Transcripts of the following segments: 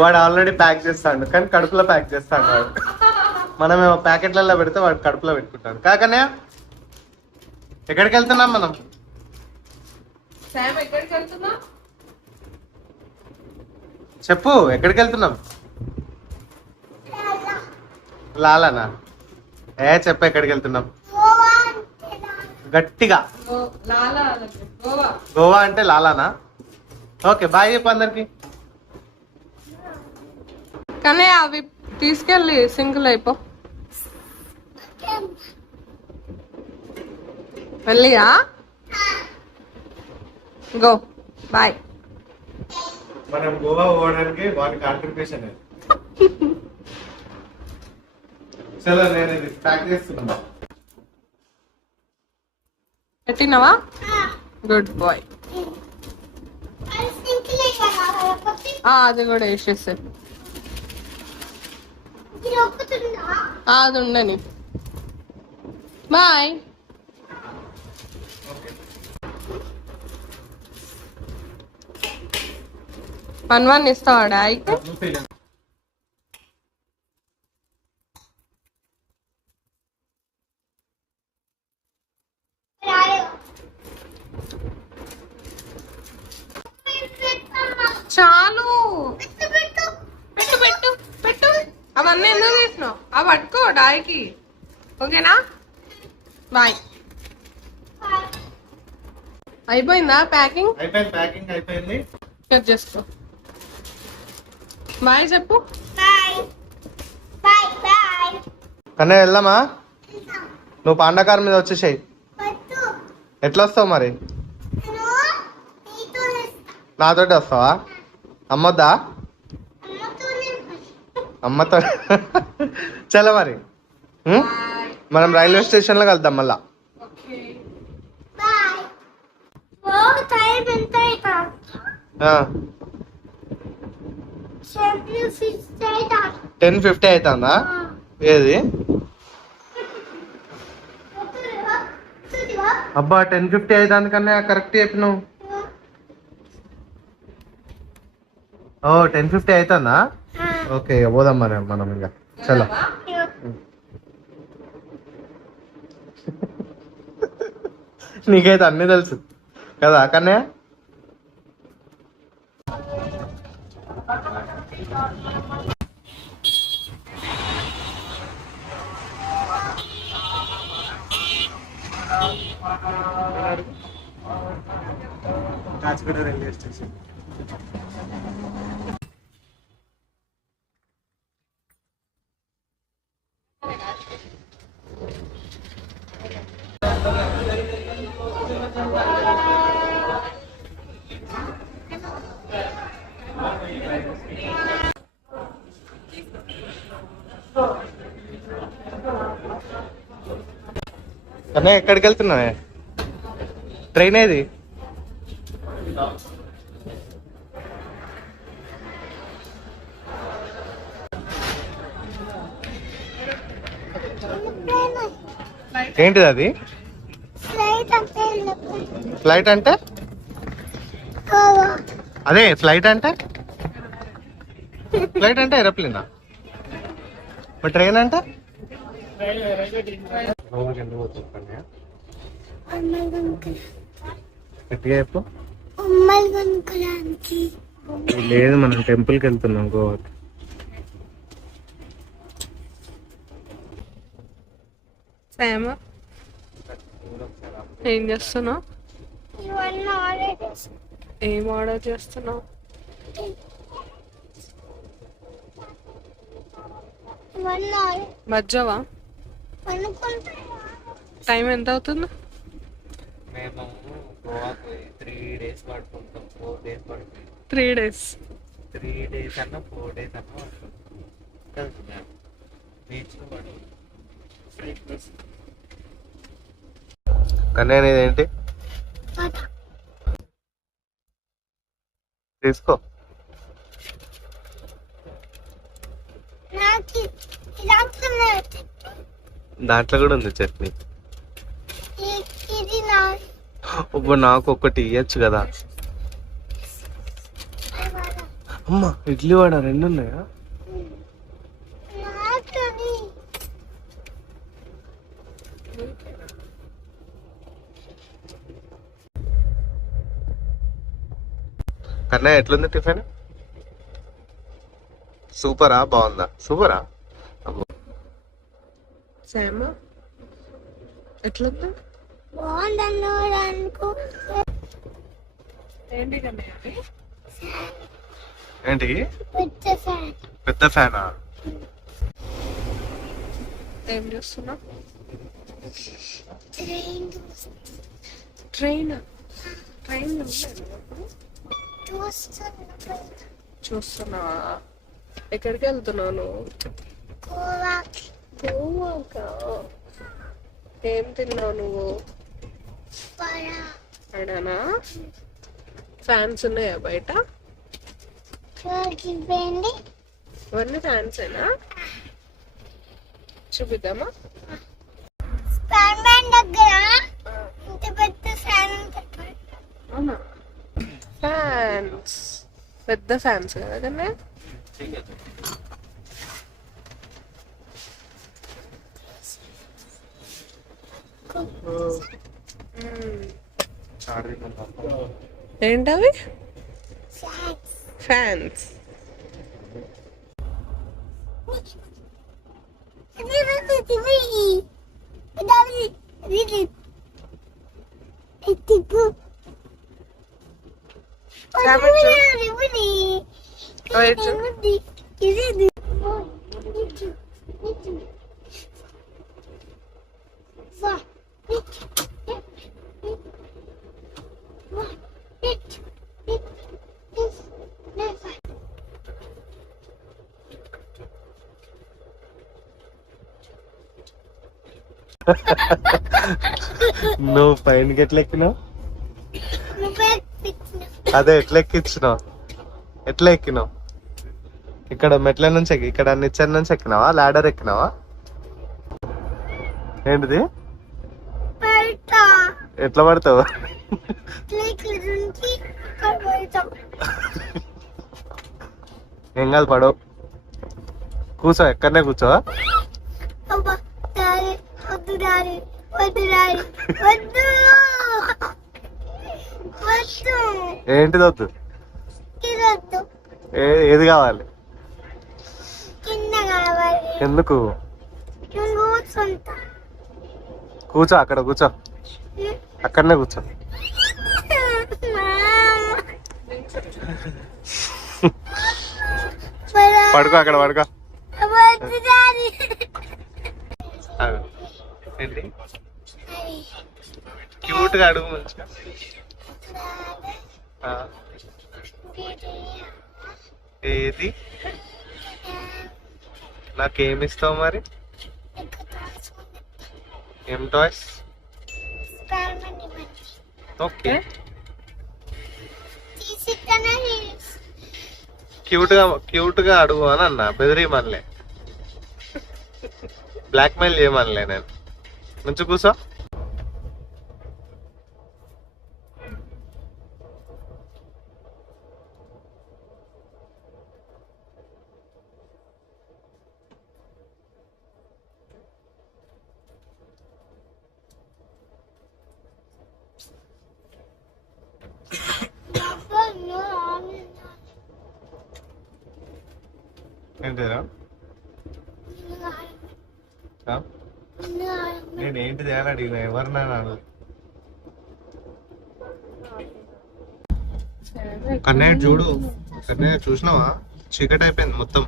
వాడు already pack చేస్తాడు, కానీ కడుపులో ప్యాక్ చేస్తాడు వాడు. మనమేమో ప్యాకెట్లలో పెడితే వాడు కడుపులో పెట్టుకుంటాడు. కాకనే ఎక్కడికి వెళ్తున్నాం మనం? చెప్పు, ఎక్కడికి వెళ్తున్నాం? లాలానా? చెప్పు ఎక్కడికి వెళ్తున్నాం గట్టిగా. గోవా అంటే లాలానా? ఓకే, బాయ్ చెప్పు అందరికి. కానీ అవి తీసుకెళ్ళి సింగిల్ అయిపో వెళ్ళియా. Go bye. మనం గోవా పోవడానికి వాడి కాంట్రిబ్యూషన్. చలో నేను ఇది ప్యాక్ చేస్తున్నా. పెట్టినావా? Good boy. అది కూడా వేసేసే. అది ఉండని. బాయ్. వన్ ఇస్తావాడా అయితే? చాలు, పెట్టు పెట్టు పెట్టు. అవన్నీ ఎందుకు తీసినావు? అవి పట్టుకో డాయికి. ఓకేనా? బాయ్. అయిపోయిందా ప్యాకింగ్? అయిపోయింది. కట్ చేసుకో. బాయ్ చెప్పు. కన్నా వెళ్దామా? నువ్వు పాండాకార్ మీద వచ్చేసాయి. ఎట్లా వస్తావు మరి? నాతోటి వస్తావా? అమ్మొద్దా? అమ్మతో. చలో మరి మనం రైల్వే స్టేషన్ లో కలుద్దాం మళ్ళా. 10:50 అవుతుందా? ఏది అబ్బా 10:50 అవుతుంది కన్నా కరెక్ట్ చెప్పినావు. 10:50 అవుతుందా? ఓకే, పోదాం మరి మనం ఇంకా. చలో. నీకైతే అన్నీ తెలుసు కదా కన్నయ్య. Kachiguda railway station. అన్నయ్య ఎక్కడికి వెళ్తున్నావే? ట్రైన్ ఏది? ఏంటిది అది? ఫ్లైట్ అంటే అదే ఫ్లైట్ అంటే? ఫ్లైట్ అంటే ఏరోప్లేనా? మరి ట్రైన్ అంటే? లేదు, మనం టెంపుల్కి వెళ్తున్నాం గోవాకి. ఏం చేస్తున్నావు? ఏం ఆర్డర్ చేస్తున్నావు? మజ్జవా? టైం ఎంత అవుతుంది? మేము గోవాకి 3 days పడుకుంటాం. 4 days పడుకుంటాం. 3 days. 3 days అన్నా 4 days అన్నా పడుకుంటాం. బీచ్లో పడుకుంటాం. కన్నయ్య నీదేంటి? తీసుకో. దాంట్లో కూడా ఉంది చట్నీ. నాకు ఒకటి ఇయ్యచ్చు కదా. అమ్మ ఇడ్లీ వడ రెండు ఉన్నాయా? కన్నయ్య ఎట్లుంది టిఫిన్? సూపరా బాగుందా? సూపరా? సేమ్ ఎట్లుంది? ఏంటి కన్నయ్య అది? ఏంటి పెద్ద ఫ్యానా? ఏం చేస్తున్నా? ట్రైన్ ట్రైన్ చూస్తున్నా. ఎక్కడికి వెళ్తున్నాను? గోవాకా? ఏం తిన్నావు నువ్వు? అడానా? ఫ్యాన్స్ ఉన్నాయా బయట? ఇవన్నీ ఫ్యాన్సేనా? చూపిద్దామా? ఫ్యాన్స్ పెద్ద ఫ్యాన్స్ కదా కన్నా. ఏంటవి? ఫ్యాన్స్. నువ్వు పైనకి ఎట్లా ఎక్కినావు? అదే ఎట్లా ఎక్కించినావు? ఎట్లా ఎక్కినావు? ఇక్కడ మెట్ల నుంచి ఇక్కడ నిచ్చెన నుంచి ఎక్కినావా? లాడర్ ఎక్కినావా? ఏంటిది? ఎట్లా పడతావు? ఏం కాదు పడవు. కూర్చో, ఎక్కడనే కూర్చో. ఏంటిది వద్దు? ఏది కావాలి? ఎందుకు? కూర్చో, అక్కడ కూర్చో, అక్కడనే కూర్చో. పడుకో, అక్కడ పడుకో. ఏంటి క్యూట్ గా అడుగు మంచిగా. ఏది? నాకేమిస్తావు మరి? ఏం టాయ్స్? ఓకే. క్యూట్ గా అడుగు అని అన్నా, బెదిరియమనలే, బ్లాక్ మెయిల్ చేయమనలే నేను. మంచి కూర్చో. ఏంటిరా? నేను ఏంటిది అని అడిగిన, ఎవరినా అడుగు. కన్నయ్య చూడు, కన్నయ్య చూసినావా? చీకటి అయిపోయింది, మొత్తం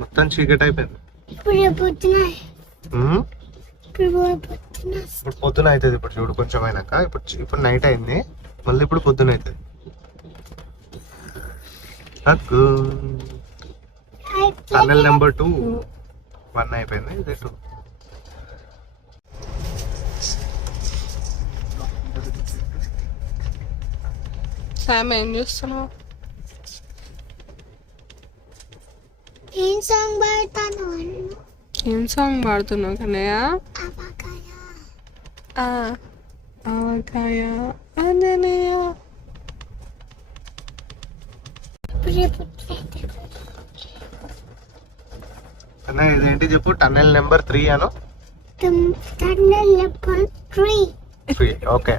మొత్తం చీకటి అయిపోయింది. ఇప్పుడు పొద్దున అవుతుంది. ఇప్పుడు చూడు, కొంచెం అయినాక ఇప్పుడు నైట్ అయింది, మళ్ళీ ఇప్పుడు పొద్దున అవుతుంది. టన్నెల్ నెంబర్ 2 1 అయిపోయింది, ఇది 2. సామ్ ఏం చూస్తున్నావు? ఏం సాంగ్ పాడతాను? ఏం సాంగ్ పాడుతున్నావు కన్నయ్య? ఆవకాయ ఆంజనేయ. కన్నయ్య ఇదేంటి చెప్పు, టన్నెల్ నెంబర్ 3 అను. Tunnel number 3. 3 ఓకే.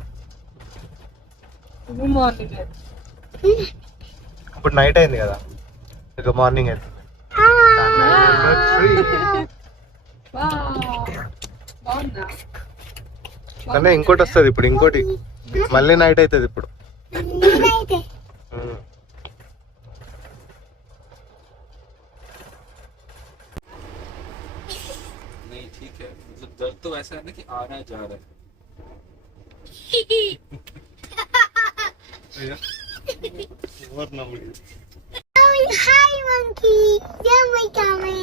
మార్నింగ్ ఇప్పుడు నైట్ అయింది కదా, ఇక మార్నింగ్ అయింది. Tunnel number 3. బాగుందా? కన్నయ్య ఇంకోటి వస్తుంది ఇప్పుడు, ఇంకోటి మళ్ళీ నైట్ అవుతుంది ఇప్పుడు. नहीं ठीक है, मतलब दर्द तो वैसा है ना कि आ रहा है जा रहा है. హాయ్ మంకీ, ఏమైతామే?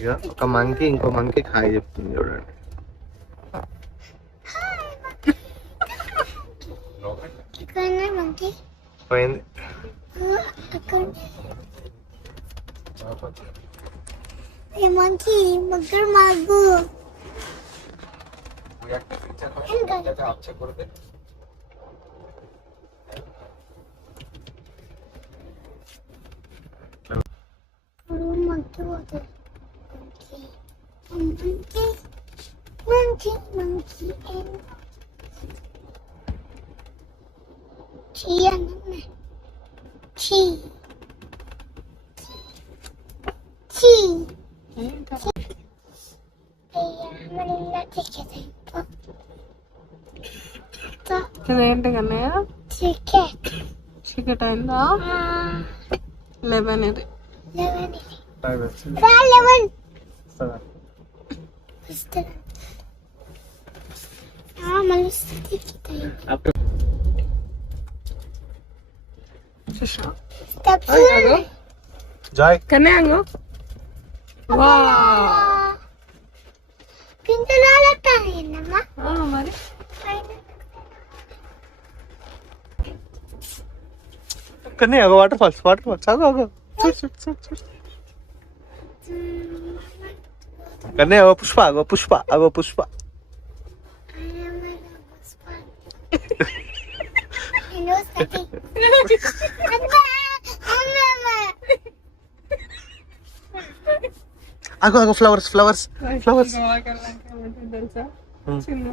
ఇక ఒక మంకీ ఇంకో మంకీ హాయ్ చెప్తుంది చూడండి. ఇక్కడ మంకీ పోయింది. అక్కడ ఏ మంకీ మగ్గర మాగు आप चेक कर दे. Monkey water monkey monkey monkey చియన్న చి చి ఇదేంటి కన్నయ్య? చికెట్ చికెట్ అయిందా? 11 ఇది. 11 జాయ్ కన్నయ్య అంగో. మరి కన్నయ్య వాటర్ ఫాల్స్ అగో కన్నయ్య పుష్ప. అగో ఫ్లవర్స్ తెలుసా? చిన్న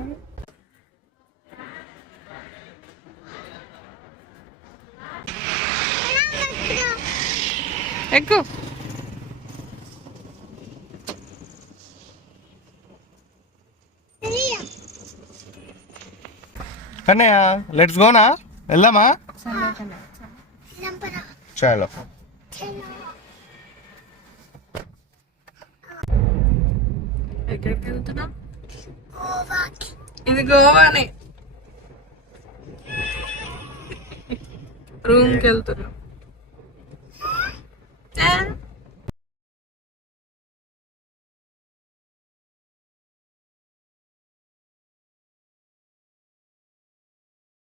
ఎక్కు. కన్నయ్య లెట్స్ గోనా, వెళ్దామా? చలో. ఎక్కడికి వెళ్తున్నాం? ఇది గోవానే. రూమ్కి వెళ్తున్నాం.